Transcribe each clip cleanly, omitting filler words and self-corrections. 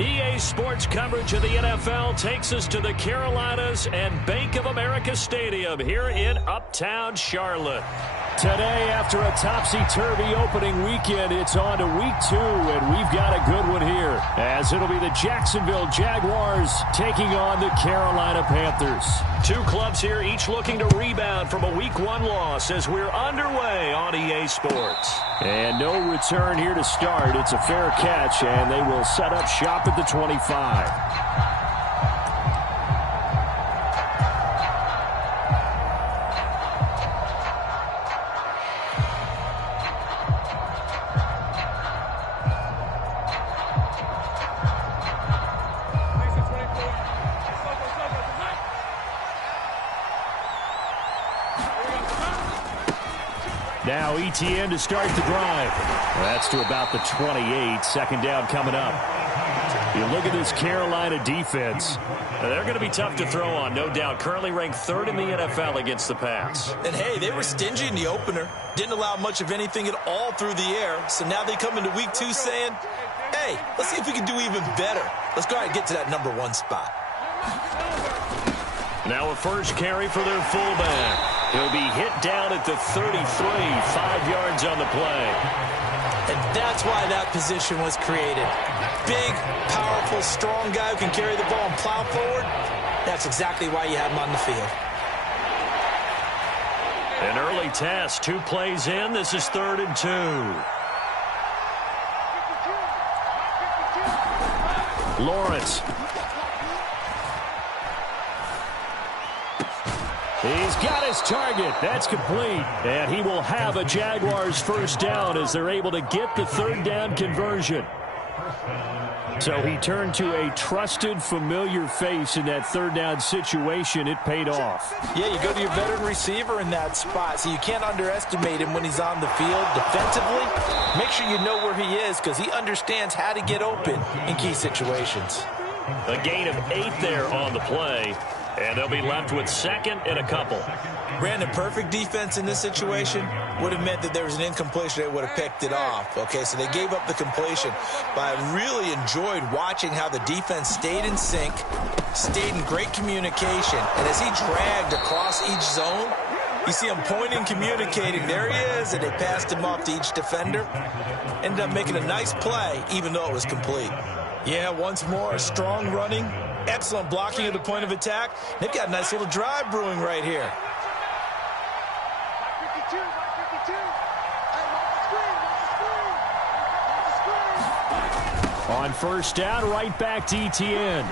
EA Sports coverage of the NFL takes us to the Carolinas and Bank of America Stadium here in Uptown Charlotte. Today, after a topsy-turvy opening weekend, it's on to week 2, and we've got a good one here, as it'll be the Jacksonville Jaguars taking on the Carolina Panthers. Two clubs here, each looking to rebound from a week 1 loss as we're underway on EA Sports. And no return here to start. It's a fair catch, and they will set up shop at the 25. Now ETN to start the drive. That's to about the 28. Second down coming up. You look at this Carolina defense. They're going to be tough to throw on, no doubt. Currently ranked 3rd in the NFL against the pass. And, hey, they were stingy in the opener. Didn't allow much of anything at all through the air. So now they come into week 2 saying, hey, let's see if we can do even better. Let's go ahead and get to that number 1 spot. Now a first carry for their fullback. He'll be hit down at the 33, 5 yards on the play. And that's why that position was created. Big, powerful, strong guy who can carry the ball and plow forward. That's exactly why you have him on the field. An early test, 2 plays in. This is 3rd and 2. Lawrence. He's got his target. That's complete. And he will have a Jaguars first down as they're able to get the 3rd down conversion. So he turned to a trusted, familiar face in that 3rd down situation. It paid off. Yeah, you go to your veteran receiver in that spot, so you can't underestimate him when he's on the field defensively. Make sure you know where he is because he understands how to get open in key situations. A gain of 8 there on the play. And they'll be left with 2nd and a couple. Brandon, perfect defense in this situation would have meant that there was an incompletion. They would have picked it off. Okay, so they gave up the completion. But I really enjoyed watching how the defense stayed in sync, stayed in great communication. And as he dragged across each zone, you see him pointing, communicating. There he is, and they passed him off to each defender. Ended up making a nice play, even though it was complete. Yeah, once more, strong running. Excellent blocking at the point of attack. They've got a nice little drive brewing right here. On first down, right back to ETN.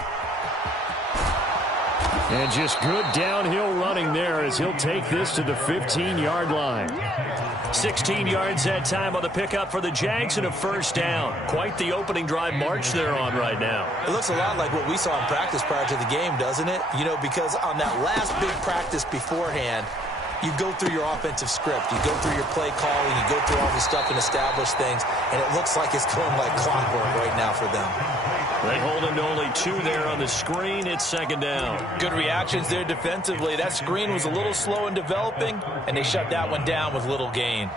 And just good downhill running there as he'll take this to the 15-yard line. 16 yards that time on the pickup for the Jags and a first down. Quite the opening drive march they're on right now. It looks a lot like what we saw in practice prior to the game, doesn't it? You know, because on that last big practice beforehand, you go through your offensive script. You go through your play calling. You go through all the stuff and establish things. And it looks like it's going like clockwork right now for them. They hold him to only 2 there on the screen. It's 2nd down. Good reactions there defensively. That screen was a little slow in developing, and they shut that one down with little gain.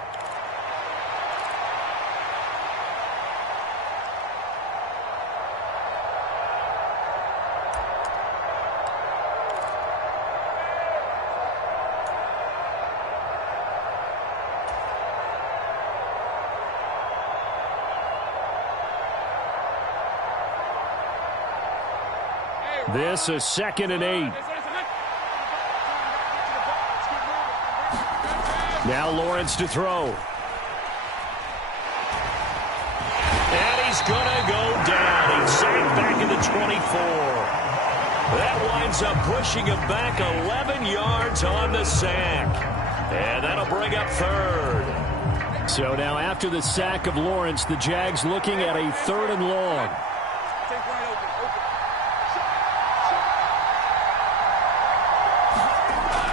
This is 2nd and 8. Now Lawrence to throw. And he's going to go down. He's sacked back in the 24. That winds up pushing him back 11 yards on the sack. And that'll bring up 3rd. So now after the sack of Lawrence, the Jags looking at a 3rd and long.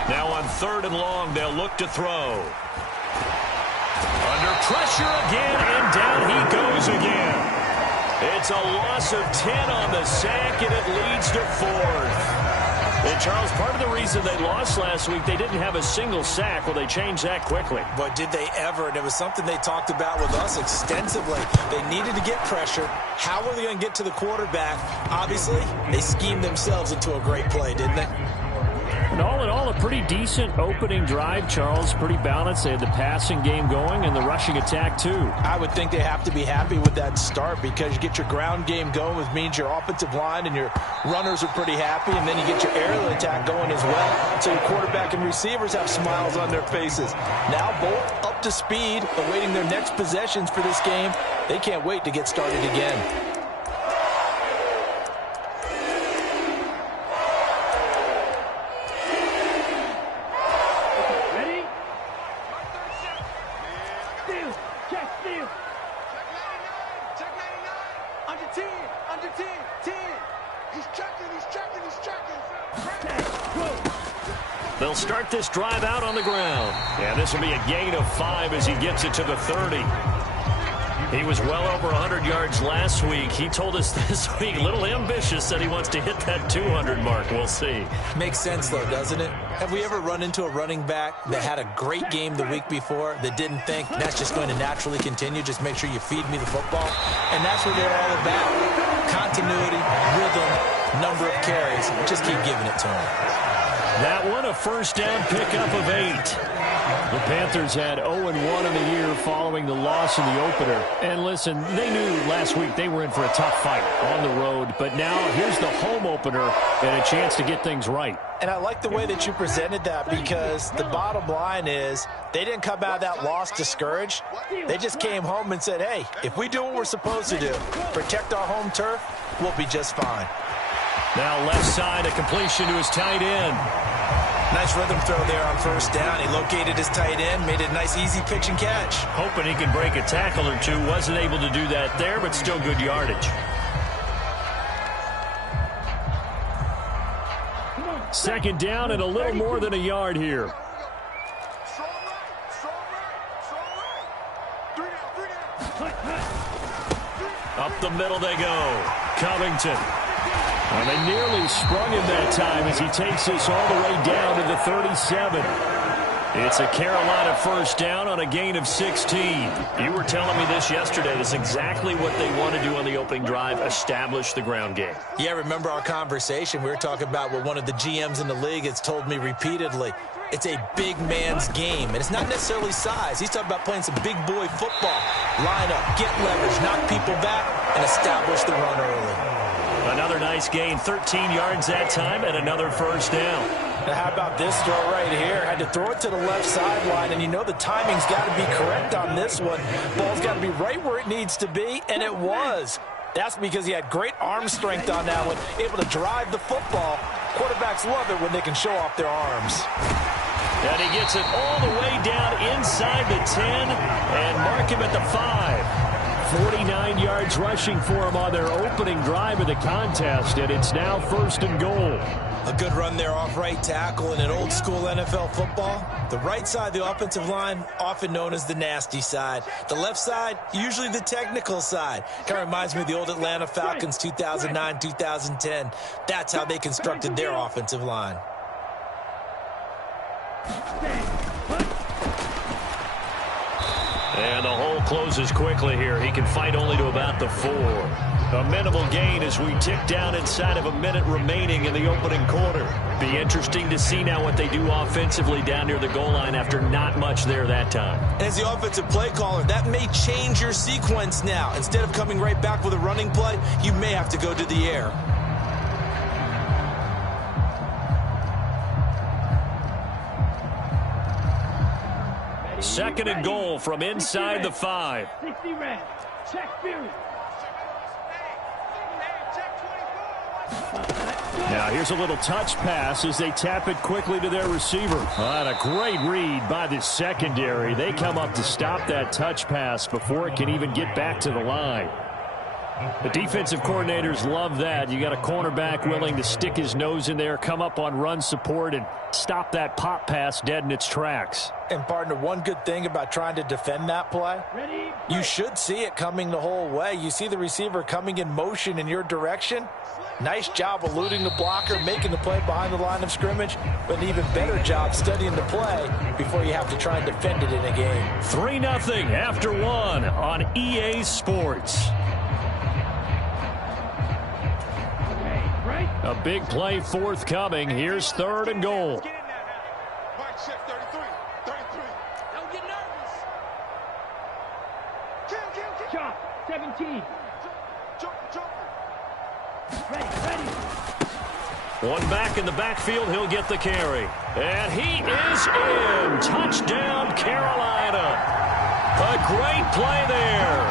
Now on 3rd and long, they'll look to throw. Under pressure again, and down he goes again. It's a loss of 10 on the sack, and it leads to 4th. And, Charles, part of the reason they lost last week, they didn't have a single sack. Well, they changed that quickly. But did they ever? And it was something they talked about with us extensively. They needed to get pressure. How were they going to get to the quarterback? Obviously, they schemed themselves into a great play, didn't they? And all in all, a pretty decent opening drive, Charles. Pretty balanced. They had the passing game going and the rushing attack, too. I would think they have to be happy with that start because you get your ground game going, which means your offensive line and your runners are pretty happy, and then you get your aerial attack going as well. So your quarterback and receivers have smiles on their faces. Now both up to speed, awaiting their next possessions for this game. They can't wait to get started again. They'll start this drive out on the ground. And this will be a gain of 5 as he gets it to the 30. He was well over 100 yards last week. He told us this week, a little ambitious, that he wants to hit that 200 mark. We'll see. Makes sense, though, doesn't it? Have we ever run into a running back that had a great game the week before that didn't think that's just going to naturally continue? Just make sure you feed me the football. And that's what they're all about. Continuity, rhythm, number of carries. Just keep giving it to them. That one, a first down pickup of 8. The Panthers had 0-1 in the year following the loss in the opener. And listen, they knew last week they were in for a tough fight on the road. But now here's the home opener and a chance to get things right. And I like the way that you presented that because the bottom line is they didn't come out of that loss discouraged. They just came home and said, hey, if we do what we're supposed to do, protect our home turf, we'll be just fine. Now left side, a completion to his tight end. Nice rhythm throw there on first down. He located his tight end, made it a nice easy pitch and catch. Hoping he could break a tackle or two. Wasn't able to do that there, but still good yardage. Second down and a little more than a yard here. Up the middle they go. Covington. And they nearly sprung him that time as he takes this all the way down to the 37. It's a Carolina first down on a gain of 16. You were telling me this yesterday. This is exactly what they want to do on the opening drive, establish the ground game. Yeah, remember our conversation. We were talking about what one of the GMs in the league has told me repeatedly. It's a big man's game, and it's not necessarily size. He's talking about playing some big boy football. Line up, get leverage, knock people back, and establish the run early. Another nice gain, 13 yards that time, and another first down. Now how about this throw right here? Had to throw it to the left sideline, and you know the timing's got to be correct on this one. Ball's got to be right where it needs to be, and it was. That's because he had great arm strength on that one, able to drive the football. Quarterbacks love it when they can show off their arms. And he gets it all the way down inside the 10 and mark him at the 5. 49 yards rushing for him on their opening drive of the contest, and it's now first and goal. A good run there off right tackle in an old school NFL football. The right side, the offensive line, often known as the nasty side. The left side, usually the technical side. Kind of reminds me of the old Atlanta Falcons 2009, 2010. That's how they constructed their offensive line. And the hole closes quickly here. He can fight only to about the 4. A minimal gain as we tick down inside of a minute remaining in the opening quarter. Be interesting to see now what they do offensively down near the goal line after not much there that time. As the offensive play caller, that may change your sequence now. Instead of coming right back with a running play, you may have to go to the air. Second and goal from inside the 5. Now here's a little touch pass as they tap it quickly to their receiver. And a great read by the secondary. They come up to stop that touch pass before it can even get back to the line. The defensive coordinators love that. You got a cornerback willing to stick his nose in there, come up on run support, and stop that pop pass dead in its tracks. And, partner, one good thing about trying to defend that play, you should see it coming the whole way. You see the receiver coming in motion in your direction. Nice job eluding the blocker, making the play behind the line of scrimmage, but an even better job studying the play before you have to try and defend it in a game. 3-0 after 1 on EA Sports. A big play forthcoming. Here's 3rd and goal. Don't get nervous. 17. Ready. One back in the backfield. He'll get the carry. And he is in. Touchdown, Carolina. A great play there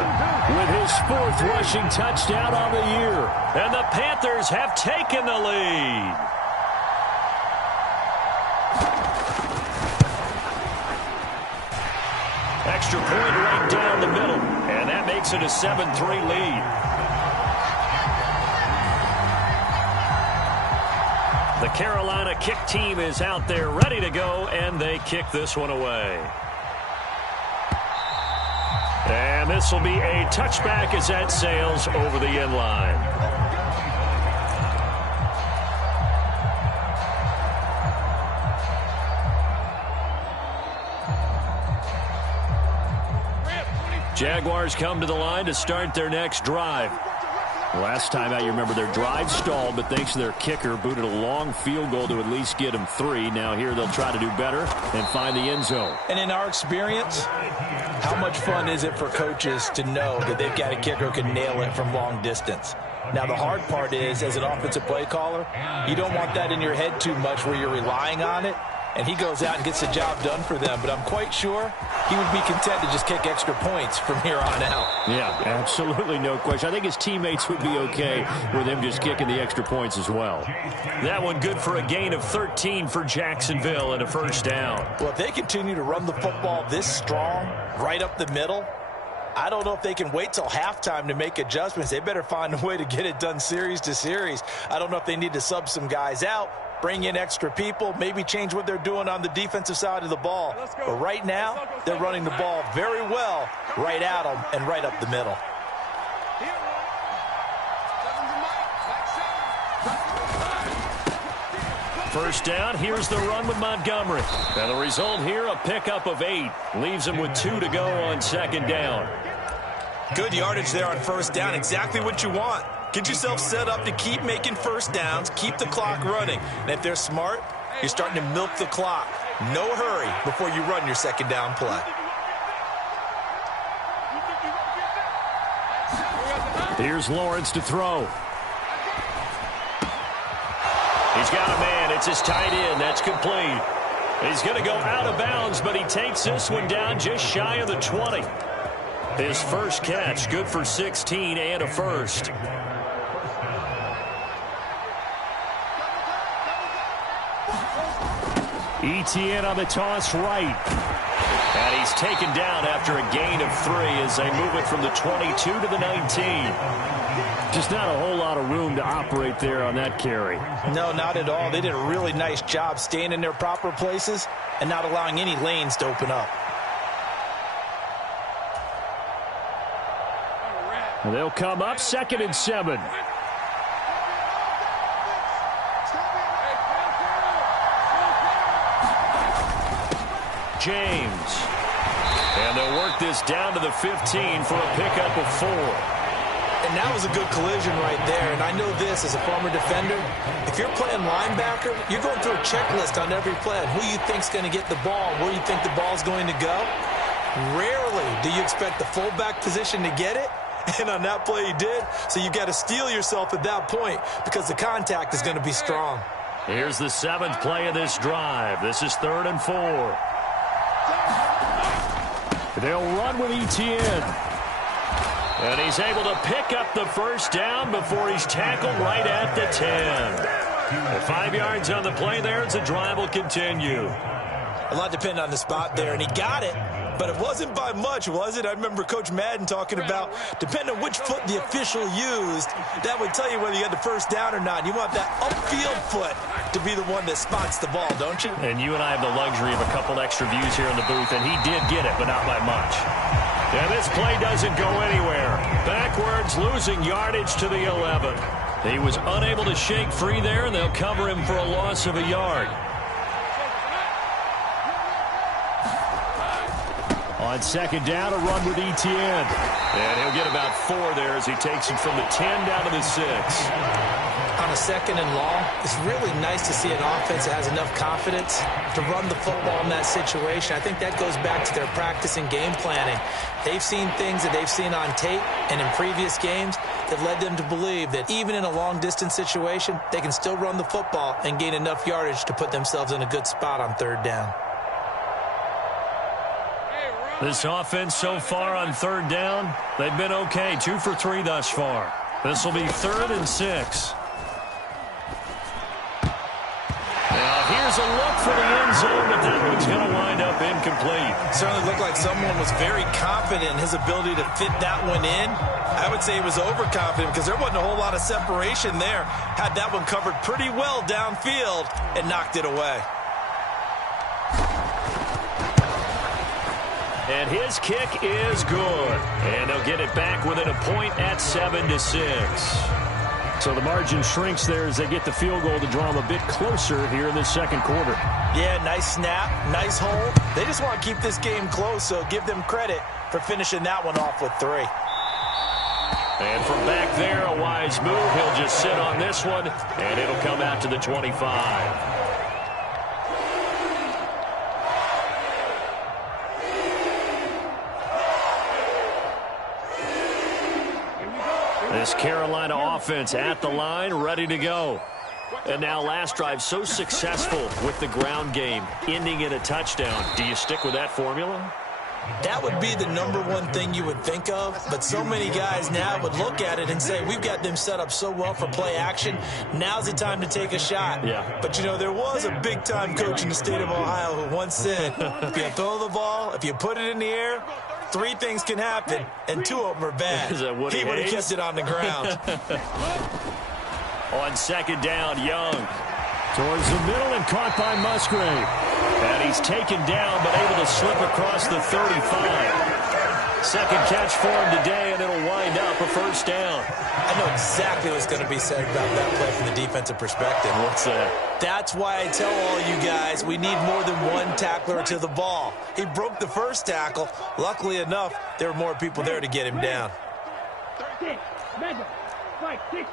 with his 4th rushing touchdown on the year. And the Panthers have taken the lead. Extra point right down the middle. And that makes it a 7-3 lead. The Carolina kick team is out there ready to go, and they kick this one away. And this will be a touchback as that sails over the end line. Jaguars come to the line to start their next drive. Last time out, you remember their drive stalled, but thanks to their kicker, booted a long field goal to at least get them 3. Now here they'll try to do better and find the end zone. And in our experience, how much fun is it for coaches to know that they've got a kicker who can nail it from long distance? Now, the hard part is, as an offensive play caller, you don't want that in your head too much where you're relying on it. And he goes out and gets the job done for them. But I'm quite sure he would be content to just kick extra points from here on out. Yeah, absolutely no question. I think his teammates would be okay with him just kicking the extra points as well. That one good for a gain of 13 for Jacksonville and a 1st down. Well, if they continue to run the football this strong, right up the middle, I don't know if they can wait till halftime to make adjustments. They better find a way to get it done series to series. I don't know if they need to sub some guys out, bring in extra people, maybe change what they're doing on the defensive side of the ball. But right now, they're running the ball very well right at them and right up the middle. First down, here's the run with Montgomery. And the result here, a pickup of 8. Leaves him with 2 to go on 2nd down. Good yardage there on 1st down, exactly what you want. Get yourself set up to keep making 1st downs, keep the clock running. And if they're smart, you're starting to milk the clock. No hurry before you run your 2nd down play. Here's Lawrence to throw. He's got a man. It's his tight end. That's complete. He's going to go out of bounds, but he takes this one down just shy of the 20. His first catch, good for 16 and a 1st. Etienne on the toss right. And he's taken down after a gain of 3 as they move it from the 22 to the 19. Just not a whole lot of room to operate there on that carry. No, not at all. They did a really nice job staying in their proper places and not allowing any lanes to open up. And they'll come up 2nd and 7. James. And they'll work this down to the 15 for a pickup of 4. And that was a good collision right there. And I know this as a former defender. If you're playing linebacker, you're going through a checklist on every play on who you think's going to get the ball, where you think the ball's going to go. Rarely do you expect the fullback position to get it. And on that play he did. So you've got to steel yourself at that point because the contact is going to be strong. Here's the 7th play of this drive. This is 3rd and 4. They'll run with Etienne. And he's able to pick up the 1st down before he's tackled right at the 10. 5 yards on the play there as the drive will continue. A lot depending on the spot there, and he got it. but it wasn't by much, was it? I remember Coach Madden talking about, depending on which foot the official used, that would tell you whether you had the first down or not. You want that upfield foot to be the one that spots the ball, don't you? And you and I have the luxury of a couple extra views here in the booth, and he did get it, but not by much. And this play doesn't go anywhere. Backwards, losing yardage to the 11. He was unable to shake free there, and they'll cover him for a loss of a yard. On second down, a run with Etienne. And he'll get about 4 there as he takes it from the 10 down to the 6. On a second and long, it's really nice to see an offense that has enough confidence to run the football in that situation. I think that goes back to their practice and game planning. They've seen things that they've seen on tape and in previous games that led them to believe that even in a long-distance situation, they can still run the football and gain enough yardage to put themselves in a good spot on third down. This offense so far on third down, they've been okay. 2 for 3 thus far. This will be 3rd and 6. Now here's a look for the end zone, but that one's going to wind up incomplete. Certainly looked like someone was very confident in his ability to fit that one in. I would say he was overconfident because there wasn't a whole lot of separation there. Had that one covered pretty well downfield and knocked it away. And his kick is good. And they'll get it back within a point at 7-6. So the margin shrinks there as they get the field goal to draw them a bit closer here in the second quarter. Yeah, nice snap, nice hold. They just want to keep this game close, so give them credit for finishing that one off with 3. And from back there, a wise move. He'll just sit on this one, and it'll come out to the 25. This Carolina offense at the line, ready to go. And now last drive so successful with the ground game, ending in a touchdown. Do you stick with that formula? That would be the number one thing you would think of, but so many guys now would look at it and say, we've got them set up so well for play action. Now's the time to take a shot. Yeah. But, you know, there was a big-time coach in the state of Ohio who once said, if you throw the ball, if you put it in the air, 3 things can happen, and 2 of them are bad. He would have kept it on the ground. On second down, Young. Towards the middle and caught by Musgrave. And he's taken down but able to slip across the 35. Second catch for him today, and it'll wind up a first down. I know exactly what's going to be said about that play from the defensive perspective. What's that? That's why I tell all you guys we need more than one tackler to the ball. He broke the first tackle. Luckily enough, there were more people there to get him down. 36, mega, strike 60.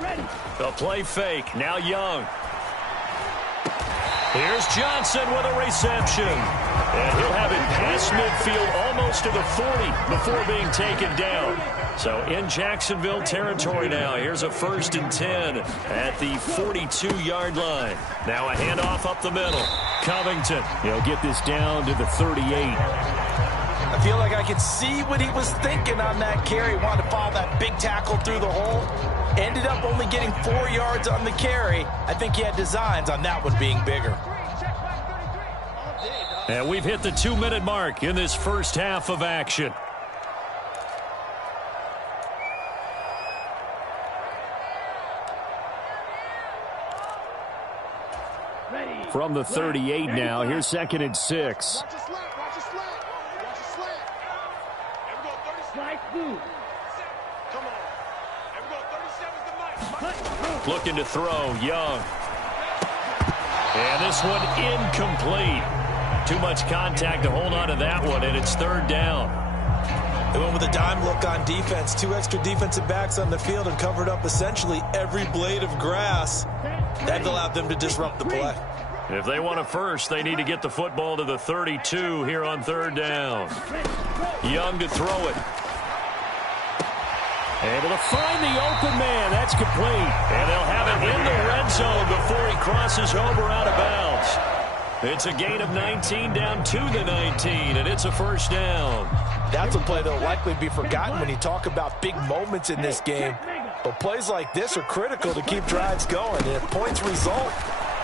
Ready. The play fake. Now Young. Here's Johnson with a reception. And he'll have it past midfield almost to the 40 before being taken down. So in Jacksonville territory now. Here's a 1st and 10 at the 42-yard line. Now a handoff up the middle. Covington. He'll get this down to the 38. I feel like I could see what he was thinking on that carry. He wanted to follow that big tackle through the hole. Ended up only getting 4 yards on the carry. I think he had designs on that one being bigger. And we've hit the 2-minute mark in this first half of action. From the 38 now, here's 2nd and 6. Watch your slant. Watch your slant. Here we go, 30. Slide through. Come on. Here we go, 37's the mic. Looking to throw, Young. And this one incomplete. Too much contact to hold on to that one, and it's 3rd down. They went with a dime look on defense. 2 extra defensive backs on the field and covered up essentially every blade of grass. That allowed them to disrupt the play. If they want a first, they need to get the football to the 32 here on 3rd down. Young to throw it. Able to find the open man. That's complete. And they'll have it in the red zone before he crosses over out of bounds. It's a gain of 19 down to the 19, and it's a first down. That's a play that will likely be forgotten when you talk about big moments in this game. But plays like this are critical to keep drives going. And if points result,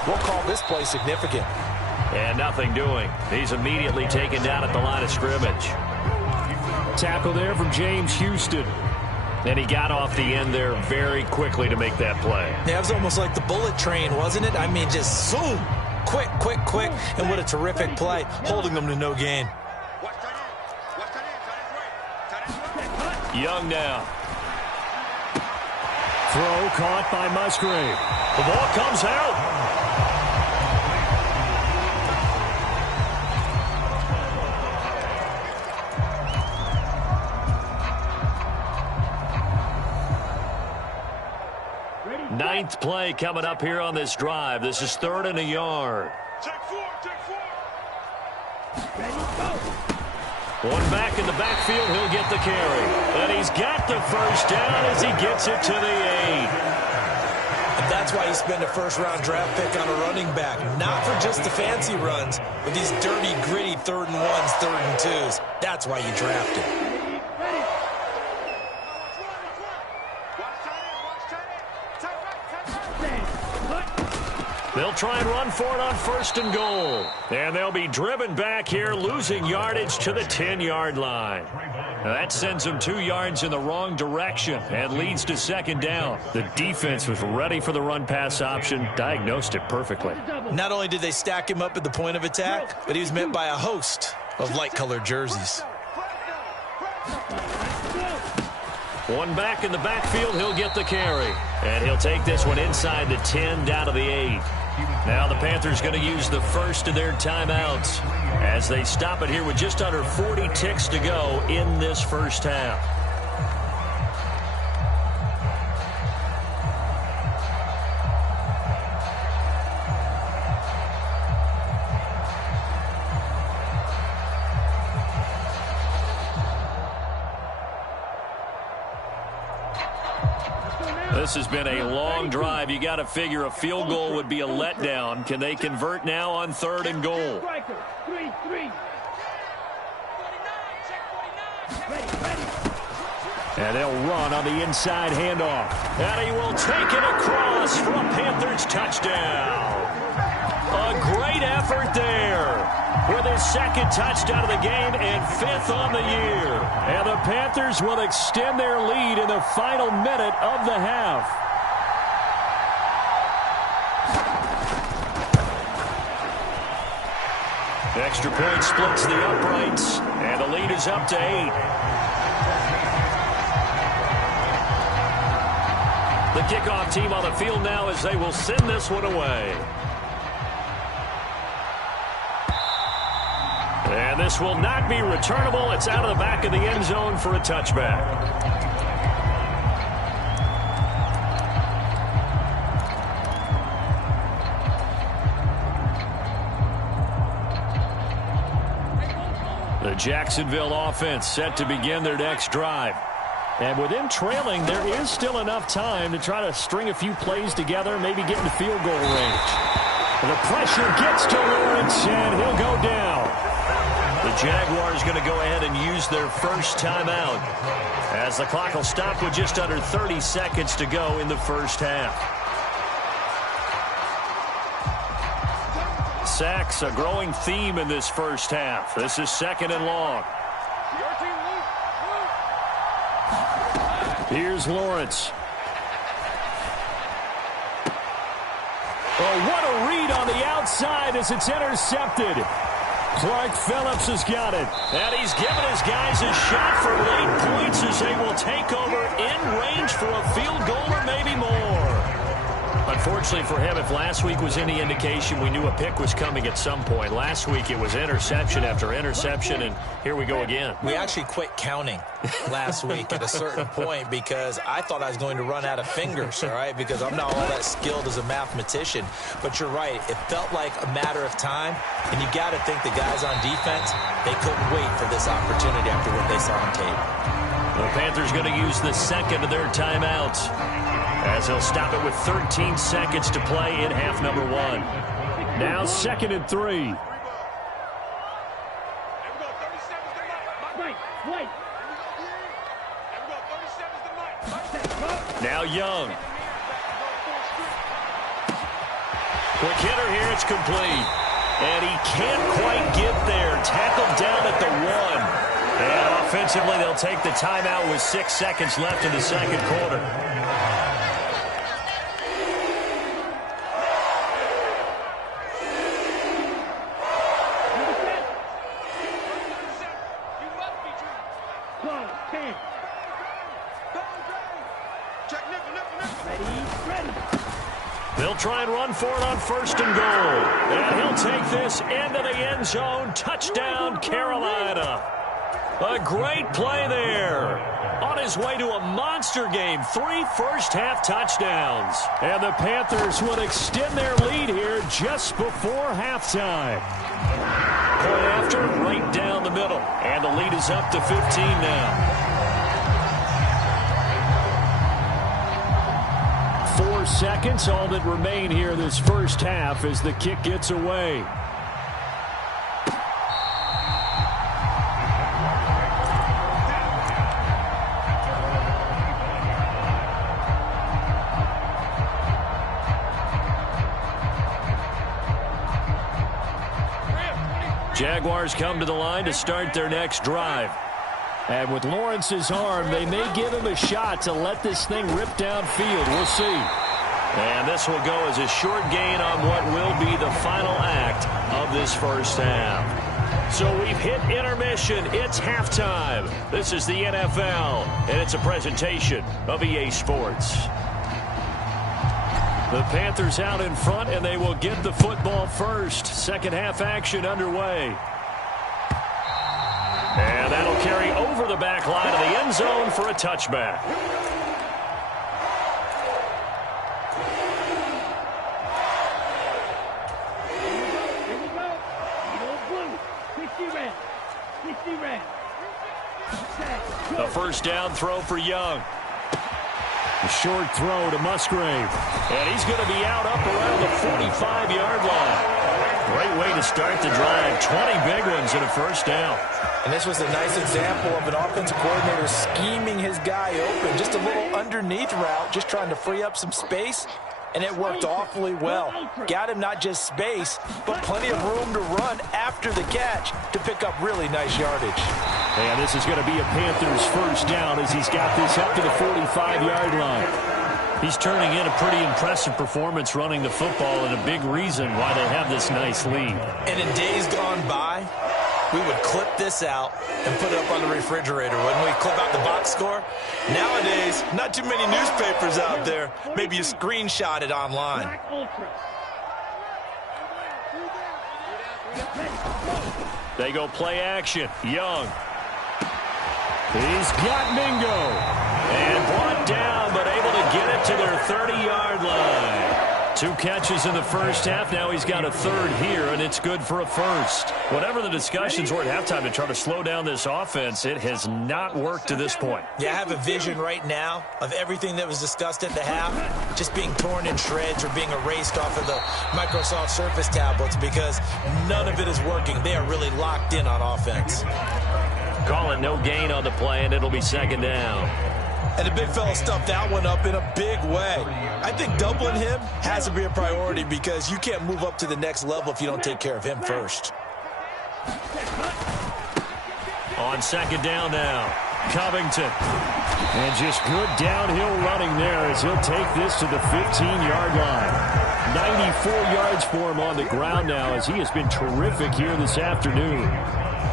We'll call this play significant. And nothing doing. He's immediately taken down at the line of scrimmage. Tackle there from James Houston. And he got off the end there very quickly to make that play. Yeah, it was almost like the bullet train, wasn't it? I mean, just zoom. Quick, quick, quick. And what a terrific play, holding them to no gain. Young now. Throw caught by Musgrave. The ball comes out. Ninth play coming up here on this drive. This is 3rd and a yard. Take four. One back in the backfield, he'll get the carry. And he's got the first down as he gets it to the 8. And that's why you spend a first-round draft pick on a running back. Not for just the fancy runs, but these dirty, gritty 3rd and 1s, 3rd and 2s. That's why you draft him. They'll try and run for it on 1st and goal. And they'll be driven back here, losing yardage to the 10-yard line. Now that sends them 2 yards in the wrong direction and leads to 2nd down. The defense was ready for the run-pass option, diagnosed it perfectly. Not only did they stack him up at the point of attack, but he was met by a host of light-colored jerseys. One back in the backfield, he'll get the carry. And he'll take this one inside the 10 down to the 8. Now the Panthers going to use the first of their timeouts as they stop it here with just under 40 ticks to go in this first half. This has been a long drive. You got to figure a field goal would be a letdown. Can they convert now on 3rd and goal? And they'll run on the inside handoff. And he will take it across for a Panthers touchdown. A great effort there with his 2nd touchdown of the game and 5th on the year. And the Panthers will extend their lead in the final minute of the half. Extra point splits the uprights, and the lead is up to 8. The kickoff team on the field now as they will send this one away. And this will not be returnable. It's out of the back of the end zone for a touchback. The Jacksonville offense set to begin their next drive. And with them trailing, there is still enough time to try to string a few plays together, maybe get into field goal range. The pressure gets to Lawrence, and he'll go down. The Jaguars going to go ahead and use their first timeout as the clock will stop with just under 30 seconds to go in the first half. Sacks, a growing theme in this first half. This is 2nd and long. Here's Lawrence. Oh, what a read on the outside as it's intercepted. Clark Phillips has got it. And he's given his guys a shot for late points as they will take over in range for a field goal or maybe more. Unfortunately for him, if last week was any indication, we knew a pick was coming at some point. Last week it was interception after interception, and here we go again. We actually quit counting last week at a certain point because I thought I was going to run out of fingers, all right, because I'm not all that skilled as a mathematician. But you're right. It felt like a matter of time, and you got to think the guys on defense, they couldn't wait for this opportunity after what they saw on tape. The Panthers going to use the second of their timeouts as they'll stop it with 13 seconds to play in half number one. Now 2nd and 3. Now Young. Quick hitter here, it's complete. And he can't quite get there. Tackled down at the 1. And offensively, they'll take the timeout with 6 seconds left in the second quarter. They'll try and run for it on 1st and goal. And he'll take this into the end zone. Touchdown, Carolina. A great play there. On his way to a monster game. 3 first-half touchdowns. And the Panthers would extend their lead here just before halftime. Point after, right down the middle. And the lead is up to 15 now. 4 seconds, all that remain here this first half as the kick gets away. Jaguars come to the line to start their next drive. And with Lawrence's arm, they may give him a shot to let this thing rip downfield. We'll see. And this will go as a short gain on what will be the final act of this first half. So we've hit intermission. It's halftime. This is the NFL, and it's a presentation of EA Sports. The Panthers out in front, and they will get the football first. Second half action underway. And that'll carry over the back line of the end zone for a touchback. The first down throw for Young. A short throw to Musgrave. And he's going to be out up around the 45-yard line. Great way to start the drive. 20 big ones and a first down. And this was a nice example of an offensive coordinator scheming his guy open. Just a little underneath route, just trying to free up some space. And it worked awfully well. Got him not just space, but plenty of room to run after the catch to pick up really nice yardage. And this is going to be a Panthers first down as he's got this up to the 45-yard line. He's turning in a pretty impressive performance running the football and a big reason why they have this nice lead. And in days gone by, we would clip this out and put it up on the refrigerator. Wouldn't we clip out the box score? Nowadays, not too many newspapers out there. Maybe you screenshot it online. They go play action. Young. He's got Mingo. And brought down, but able to get it to their 30-yard line. 2 catches in the first half. Now he's got a third here, and it's good for a first. Whatever the discussions were at halftime to try to slow down this offense, it has not worked to this point. Yeah, I have a vision right now of everything that was discussed at the half just being torn in shreds or being erased off of the Microsoft Surface tablets because none of it is working. They are really locked in on offense. Call it no gain on the play, and it'll be second down. And the big fella stuffed that one up in a big way. I think doubling him has to be a priority because you can't move up to the next level if you don't take care of him first. On second down now, Covington. And just good downhill running there as he'll take this to the 15-yard line. 94 yards for him on the ground now as he has been terrific here this afternoon.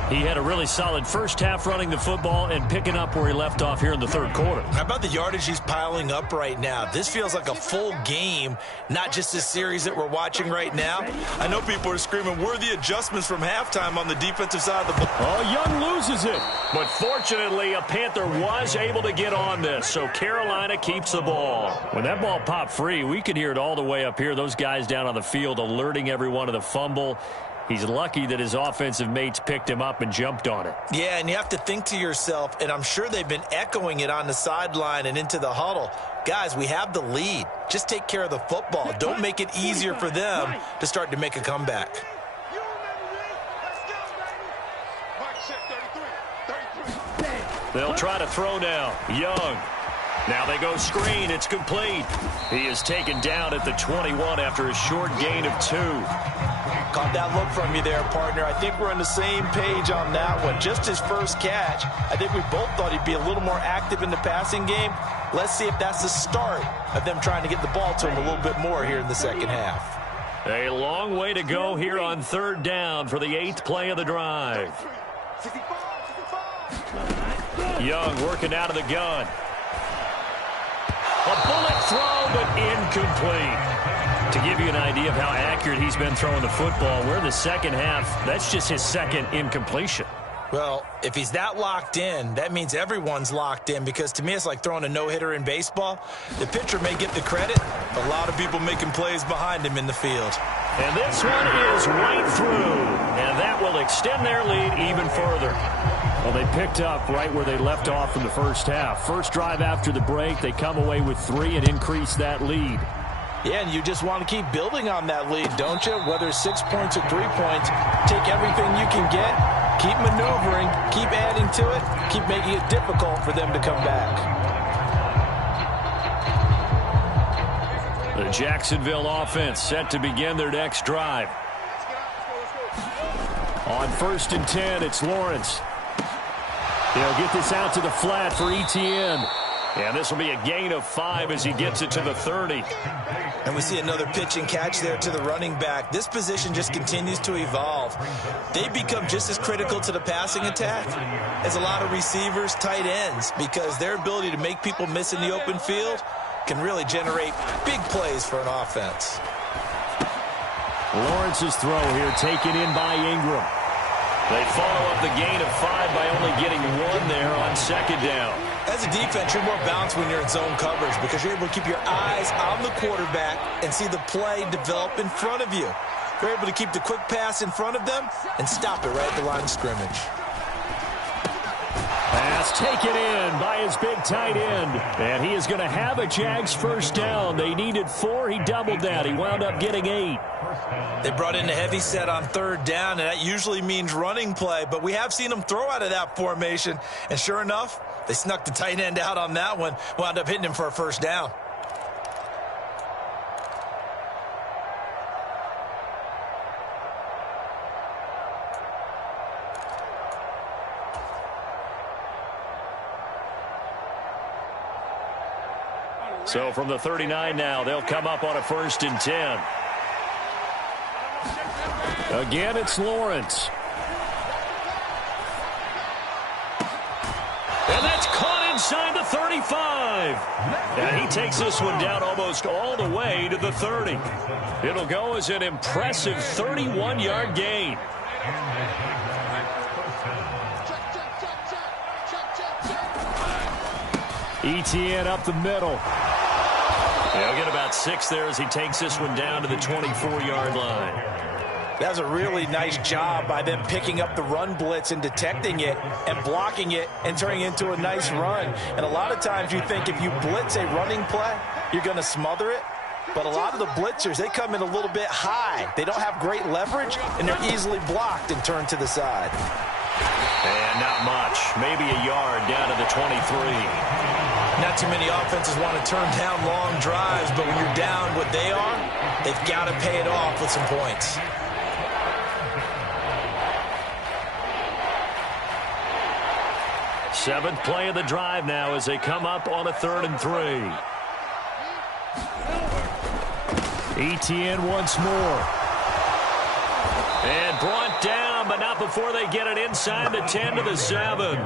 He had a really solid first half running the football and picking up where he left off here in the third quarter. How about the yardage he's piling up right now? This feels like a full game, not just this series that we're watching right now. I know people are screaming, where are the adjustments from halftime on the defensive side of the ball? Oh, Young loses it. But fortunately, a Panther was able to get on this, so Carolina keeps the ball. When that ball popped free, we could hear it all the way up here. Those guys down on the field alerting everyone of the fumble. He's lucky that his offensive mates picked him up and jumped on it. Yeah, and you have to think to yourself, and I'm sure they've been echoing it on the sideline and into the huddle. Guys, we have the lead. Just take care of the football. Don't make it easier for them to start to make a comeback. They'll try to throw now. Young. Now they go screen. It's complete. He is taken down at the 21 after a short gain of 2. Caught that look from you there, partner. I think we're on the same page on that one. Just his first catch. I think we both thought he'd be a little more active in the passing game. Let's see if that's the start of them trying to get the ball to him a little bit more here in the second half. A long way to go here on 3rd down for the 8th play of the drive. Young working out of the gun. A bullet throw, but incomplete. To give you an idea of how accurate he's been throwing the football, we're in the second half. That's just his second incompletion. Well, if he's that locked in, that means everyone's locked in, because to me it's like throwing a no-hitter in baseball. The pitcher may get the credit, but a lot of people making plays behind him in the field. And this one is right through, and that will extend their lead even further. Well, they picked up right where they left off in the first half. First drive after the break, they come away with 3 and increase that lead. Yeah, and you just want to keep building on that lead, don't you? Whether it's 6 points or 3 points, take everything you can get, keep maneuvering, keep adding to it, keep making it difficult for them to come back. The Jacksonville offense set to begin their next drive. On 1st and 10, it's Lawrence. He'll get this out to the flat for Etienne. And this will be a gain of 5 as he gets it to the 30. And we see another pitch and catch there to the running back. This position just continues to evolve. They become just as critical to the passing attack as a lot of receivers, tight ends, because their ability to make people miss in the open field can really generate big plays for an offense. Lawrence's throw here taken in by Ingram. They follow up the gain of 5 by only getting 1 there on 2nd down. As a defense, you're more balanced when you're in zone coverage because you're able to keep your eyes on the quarterback and see the play develop in front of you. You're able to keep the quick pass in front of them and stop it right at the line of scrimmage. Pass taken in by his big tight end. And he is going to have a Jags first down. They needed 4. He doubled that. He wound up getting 8. They brought in the heavy set on 3rd down, and that usually means running play. But we have seen them throw out of that formation. And sure enough, they snuck the tight end out on that one. Wound up hitting him for a first down. So from the 39 now, they'll come up on a 1st and 10. Again, it's Lawrence. And that's caught inside the 35. And he takes this one down almost all the way to the 30. It'll go as an impressive 31-yard gain. Etienne up the middle. He'll get about 6 there as he takes this one down to the 24-yard line. That was a really nice job by them picking up the run blitz and detecting it and blocking it and turning it into a nice run. And a lot of times you think if you blitz a running play, you're going to smother it. But a lot of the blitzers, they come in a little bit high. They don't have great leverage, and they're easily blocked and turned to the side. And not much. Maybe a yard down to the 23. Not too many offenses want to turn down long drives, but when you're down what they are, they've got to pay it off with some points. Seventh play of the drive now as they come up on a 3rd and 3. Etienne once more. And brought down, but not before they get it inside the 10 to the 7.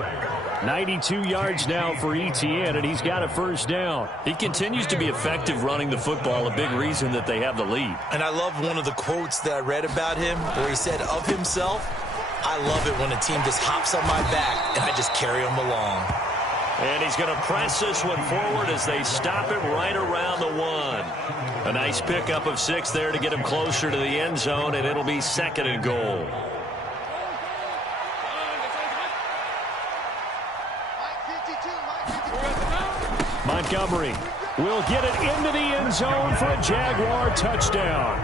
92 yards now for Etienne, and he's got a first down. He continues to be effective running the football, a big reason that they have the lead. And I love one of the quotes that I read about him where he said of himself, "I love it when a team just hops on my back and I just carry them along." And he's going to press this one forward as they stop him right around the 1. A nice pickup of 6 there to get him closer to the end zone, and it'll be 2nd and goal. Montgomery will get it into the end zone for a Jaguar touchdown.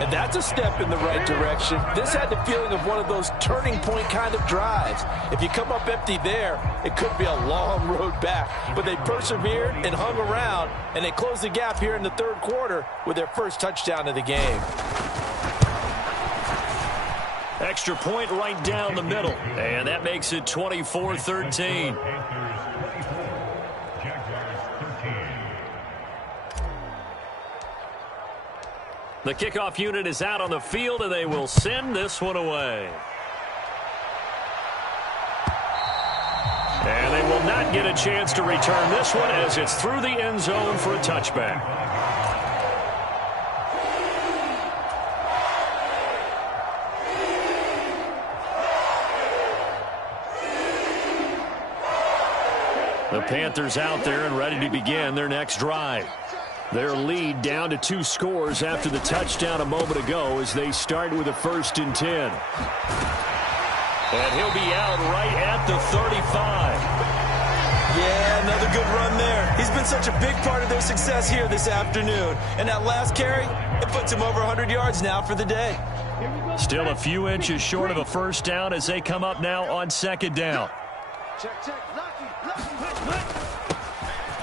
And that's a step in the right direction. This had the feeling of one of those turning point kind of drives. If you come up empty there, it could be a long road back. But they persevered and hung around, and they closed the gap here in the third quarter with their first touchdown of the game. Extra point right down the middle, and that makes it 24-13. The kickoff unit is out on the field, and they will send this one away. And they will not get a chance to return this one as it's through the end zone for a touchback. The Panthers out there and ready to begin their next drive. Their lead down to 2 scores after the touchdown a moment ago as they start with a 1st and 10. And he'll be out right at the 35. Yeah, another good run there. He's been such a big part of their success here this afternoon. And that last carry, it puts him over 100 yards now for the day. Still a few inches short of a 1st down as they come up now on 2nd down.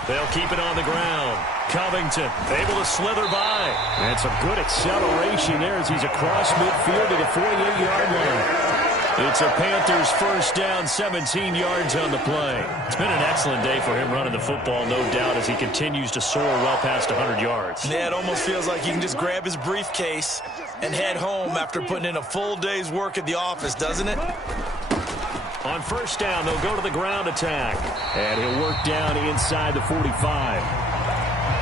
They'll keep it on the ground. Covington able to slither by. And some good acceleration there as he's across midfield to the 48-yard line. It's a Panthers 1st down, 17 yards on the play. It's been an excellent day for him running the football, no doubt, as he continues to soar well past 100 yards. Yeah, it almost feels like he can just grab his briefcase and head home after putting in a full day's work at the office, doesn't it? On 1st down, they'll go to the ground attack. And he'll work down inside the 45.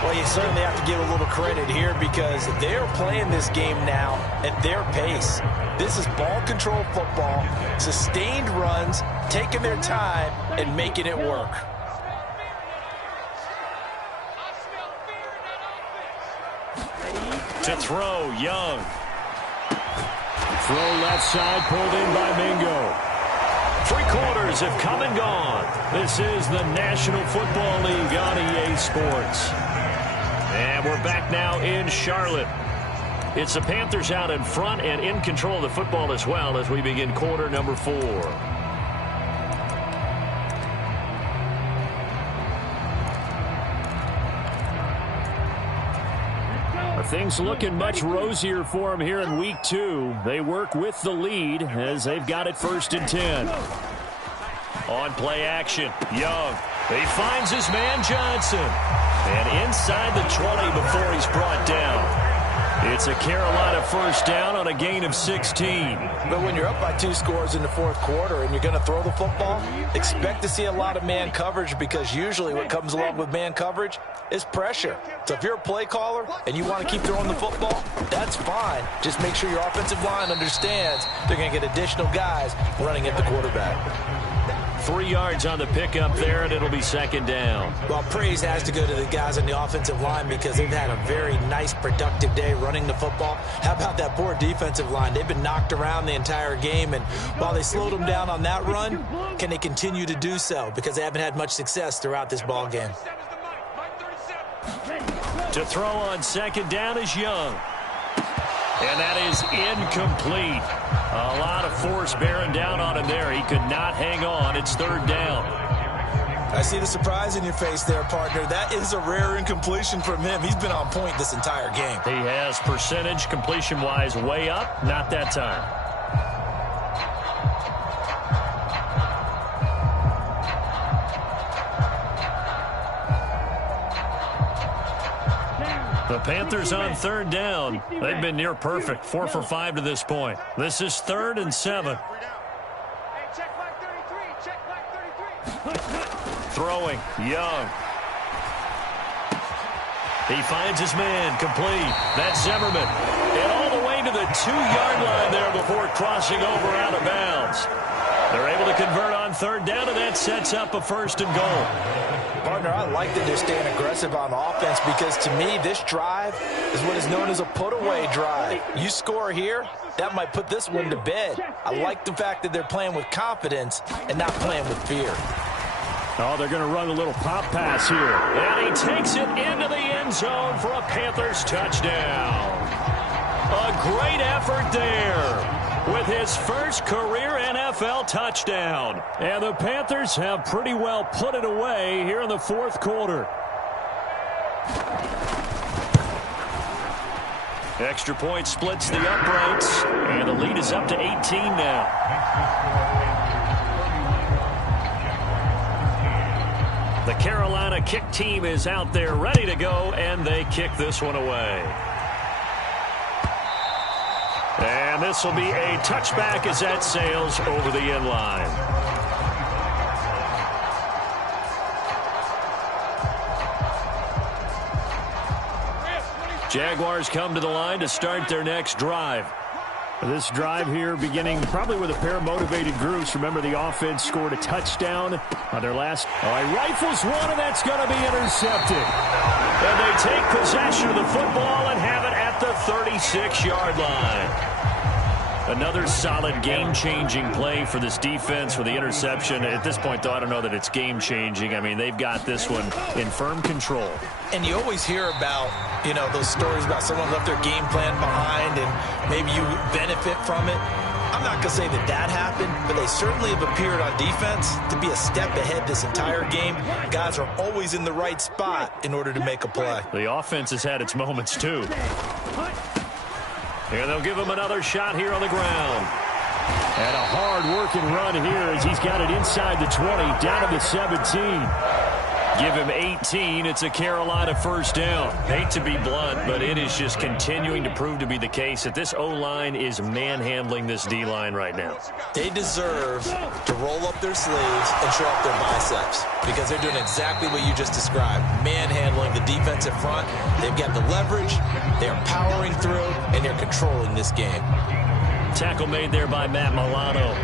Well, you certainly have to give a little credit here because they're playing this game now at their pace. This is ball control football, sustained runs, taking their time, and making it work. To throw, Young. Throw left side, pulled in by Mingo. 3 quarters have come and gone. This is the National Football League on EA Sports. And we're back now in Charlotte. It's the Panthers out in front and in control of the football as well as we begin quarter number 4. Things looking much rosier for them here in week 2. They work with the lead as they've got it 1st and 10. On play action, Young. He finds his man Johnson. And inside the 20 before he's brought down. It's a Carolina 1st down on a gain of 16. But when you're up by 2 scores in the 4th quarter and you're going to throw the football, expect to see a lot of man coverage because usually what comes along with man coverage is pressure. So if you're a play caller and you want to keep throwing the football, that's fine. Just make sure your offensive line understands they're going to get additional guys running at the quarterback. 3 yards on the pickup there, and it'll be 2nd down. Well, praise has to go to the guys on the offensive line because they've had a very nice, productive day running the football. How about that poor defensive line? They've been knocked around the entire game, and while they slowed them down on that run, can they continue to do so? Because they haven't had much success throughout this ball game. To throw on 2nd down is Young. And that is incomplete. A lot of force bearing down on him there. He could not hang on. It's 3rd down. I see the surprise in your face there, partner. That is a rare incompletion from him. He's been on point this entire game. He has percentage completion-wise way up. Not that time. The Panthers on 3rd down. They've been near perfect. 4 for 5 to this point. This is 3rd and 7. Throwing, Young. He finds his man, complete. That's Zimmerman. And all the way to the 2-yard line there before crossing over out of bounds. They're able to convert on 3rd down, and that sets up a 1st and goal. Partner, I like that they're staying aggressive on offense because, to me, this drive is what is known as a put-away drive. You score here, that might put this one to bed. I like the fact that they're playing with confidence and not playing with fear. Oh, they're going to run a little pop pass here. And he takes it into the end zone for a Panthers touchdown. A great effort there with his first career NFL touchdown. And the Panthers have pretty well put it away here in the fourth quarter. Extra point splits the uprights, and the lead is up to 18 now. The Carolina kick team is out there ready to go, and they kick this one away. And this will be a touchback as that sails over the end line. Jaguars come to the line to start their next drive. This drive here beginning probably with a pair of motivated groups. Remember, the offense scored a touchdown on their last. Oh, he rifles one, and that's going to be intercepted. And they take possession of the football and have it at the 36-yard line. Another solid game-changing play for this defense with the interception. At this point, though, I don't know that it's game-changing. I mean, they've got this one in firm control. And you always hear about, you know, those stories about someone left their game plan behind and maybe you benefit from it. I'm not going to say that that happened, but they certainly have appeared on defense to be a step ahead this entire game. Guys are always in the right spot in order to make a play. The offense has had its moments, too. And they'll give him another shot here on the ground. And a hard-working run here as he's got it inside the 20, down to the 17. Give him 18. It's a Carolina first down. Hate to be blunt, but it is just continuing to prove to be the case that this O-line is manhandling this D-line right now. They deserve to roll up their sleeves and show up their biceps because they're doing exactly what you just described, manhandling the defensive front. They've got the leverage, they're powering through, and they're controlling this game. Tackle made there by Matt Milano.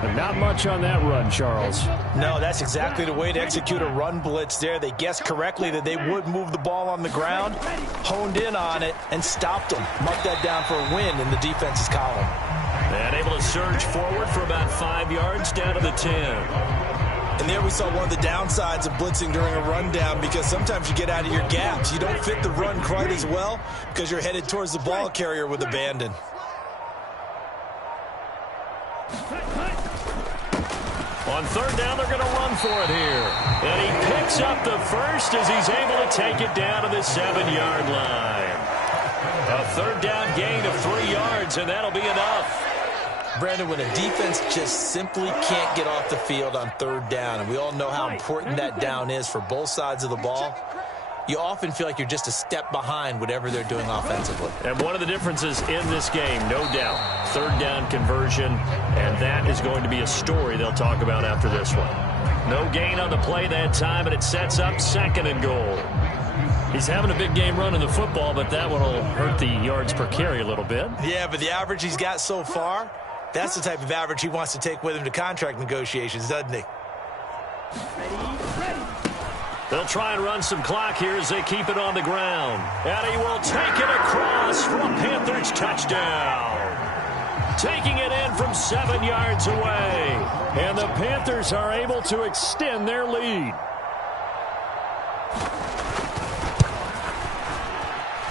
But not much on that run, Charles. No, that's exactly the way to execute a run blitz there. They guessed correctly that they would move the ball on the ground, honed in on it, and stopped them. Marked that down for a win in the defense's column. And able to surge forward for about 5 yards down to the 10. And there we saw one of the downsides of blitzing during a rundown because sometimes you get out of your gaps. You don't fit the run quite as well because you're headed towards the ball carrier with abandon. On third down, they're going to run for it here. And he picks up the first as he's able to take it down to the 7-yard line. A third down gain of 3 yards, and that'll be enough. Brandon, when a defense just simply can't get off the field on third down, and we all know how important that down is for both sides of the ball, you often feel like you're just a step behind whatever they're doing offensively. And one of the differences in this game, no doubt, third down conversion, and that is going to be a story they'll talk about after this one. No gain on the play that time, and it sets up second and goal. He's having a big game running the football, but that one will hurt the yards per carry a little bit. Yeah, but the average he's got so far, that's the type of average he wants to take with him to contract negotiations, doesn't he? They'll try and run some clock here as they keep it on the ground. And he will take it across for a Panthers touchdown. Taking it in from 7 yards away. And the Panthers are able to extend their lead.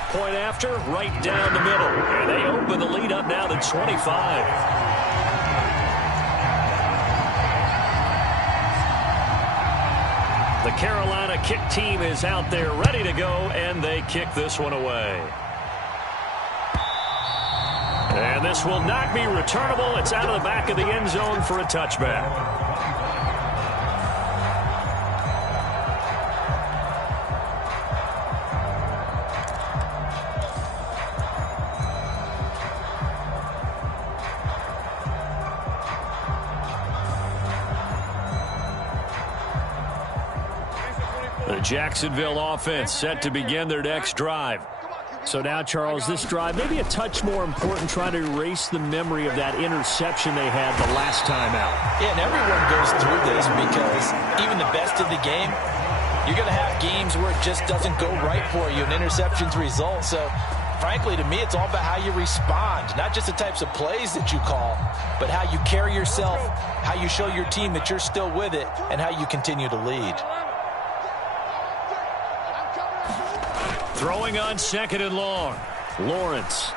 Point after, right down the middle. And they open the lead up now to 25. The Carolina kick team is out there ready to go, and they kick this one away. And this will not be returnable. It's out of the back of the end zone for a touchback. The Jacksonville offense set to begin their next drive. So now, Charles, this drive maybe a touch more important, trying to erase the memory of that interception they had the last time out. Yeah, and everyone goes through this because even the best of the game, you're going to have games where it just doesn't go right for you, and interceptions result. So frankly, to me, it's all about how you respond, not just the types of plays that you call, but how you carry yourself, how you show your team that you're still with it, and how you continue to lead. Throwing on 2nd and long. Lawrence.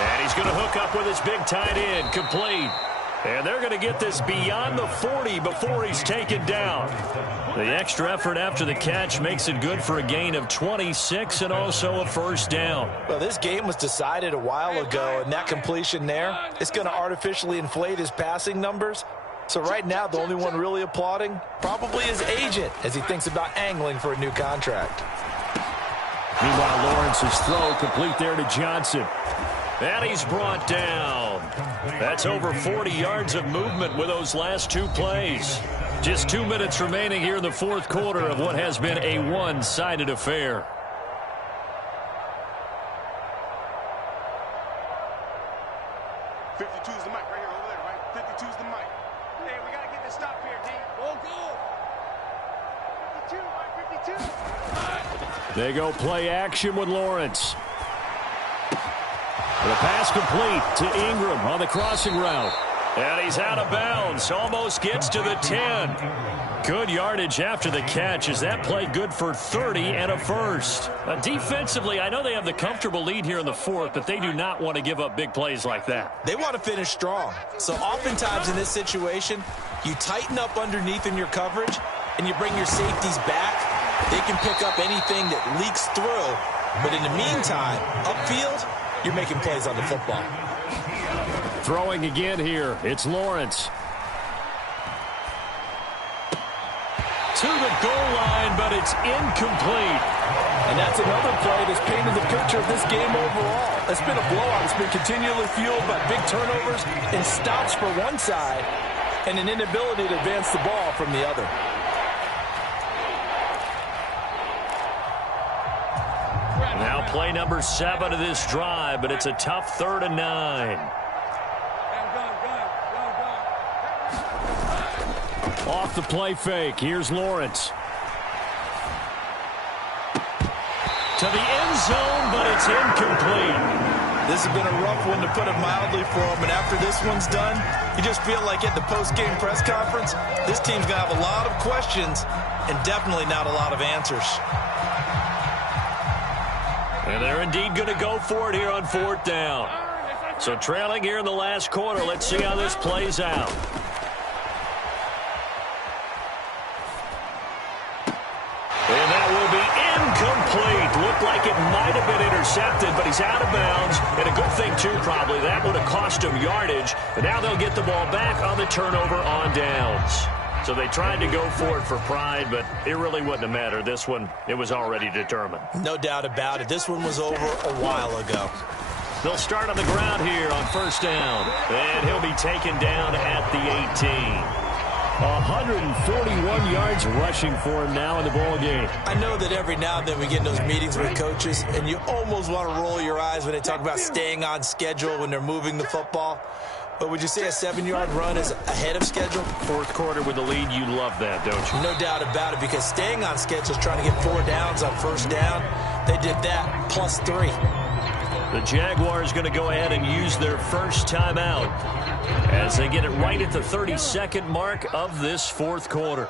And he's going to hook up with his big tight end. Complete. And they're going to get this beyond the 40 before he's taken down. The extra effort after the catch makes it good for a gain of 26 and also a first down. Well, this game was decided a while ago, and that completion there is going to artificially inflate his passing numbers. So right now, the only one really applauding probably his agent as he thinks about angling for a new contract. Meanwhile, Lawrence's throw complete there to Johnson. And he's brought down. That's over 40 yards of movement with those last 2 plays. Just 2 minutes remaining here in the 4th quarter of what has been a one-sided affair. Is the mic right here over there, right? 52 is the mic. Hey, we got to get this stop here, D. Go, go. 52, Mike, 52. They go play action with Lawrence. The pass complete to Ingram on the crossing route. And he's out of bounds. Almost gets to the 10. Good yardage after the catch. Is that play good for 30 and a first? Defensively, I know they have the comfortable lead here in the 4th, but they do not want to give up big plays like that. They want to finish strong. So oftentimes in this situation, you tighten up underneath in your coverage, and you bring your safeties back. They can pick up anything that leaks through. But in the meantime, upfield, you're making plays on the football. Throwing again here. It's Lawrence. To the goal line, but it's incomplete. And that's another play that's painted the picture of this game overall. It's been a blowout. It's been continually fueled by big turnovers and stops for one side and an inability to advance the ball from the other. Now play number 7 of this drive, but it's a tough 3rd and 9. Off the play fake. Here's Lawrence. To the end zone, but it's incomplete. This has been a rough one, to put it mildly, for him. And after this one's done, you just feel like at the post-game press conference, this team's going to have a lot of questions and definitely not a lot of answers. And they're indeed going to go for it here on 4th down. So trailing here in the last quarter. Let's see how this plays out. And that will be incomplete. Looked like it might have been intercepted, but he's out of bounds. And a good thing, too, probably. That would have cost him yardage. But now they'll get the ball back on the turnover on downs. So they tried to go for it for pride, but it really wouldn't have mattered. This one, it was already determined. No doubt about it. This one was over a while ago. They'll start on the ground here on 1st down. And he'll be taken down at the 18. 141 yards rushing for him now in the ball game. I know that every now and then we get in those meetings with coaches, and you almost want to roll your eyes when they talk about staying on schedule when they're moving the football. But would you say a 7-yard run is ahead of schedule? 4th quarter with the lead, you love that, don't you? No doubt about it, because staying on schedule is trying to get 4 downs on 1st down. They did that plus 3. The Jaguars going to go ahead and use their first timeout as they get it right at the 32nd mark of this 4th quarter.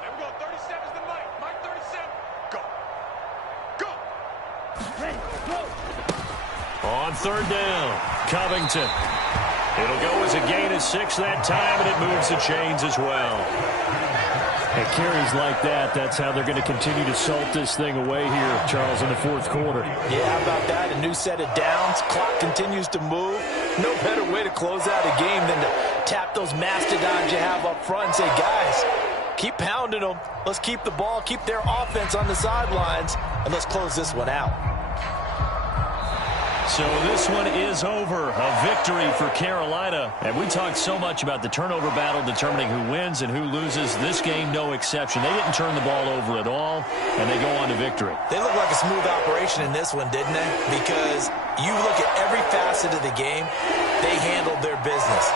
There we go. 37 is the mic. Mike 37. Go. Go. Ready. Go. On 3rd down, Covington. It'll go as a gain of 6 that time, and it moves the chains as well. And carries like that, that's how they're going to continue to salt this thing away here, Charles, in the 4th quarter. Yeah, how about that? A new set of downs. Clock continues to move. No better way to close out a game than to tap those mastodons you have up front and say, guys, keep pounding them. Let's keep the ball, keep their offense on the sidelines, and let's close this one out. So this one is over. A victory for Carolina. And we talked so much about the turnover battle determining who wins and who loses. This game, no exception. They didn't turn the ball over at all, and they go on to victory. They look like a smooth operation in this one, didn't they? Because you look at every facet of the game, they handled their business.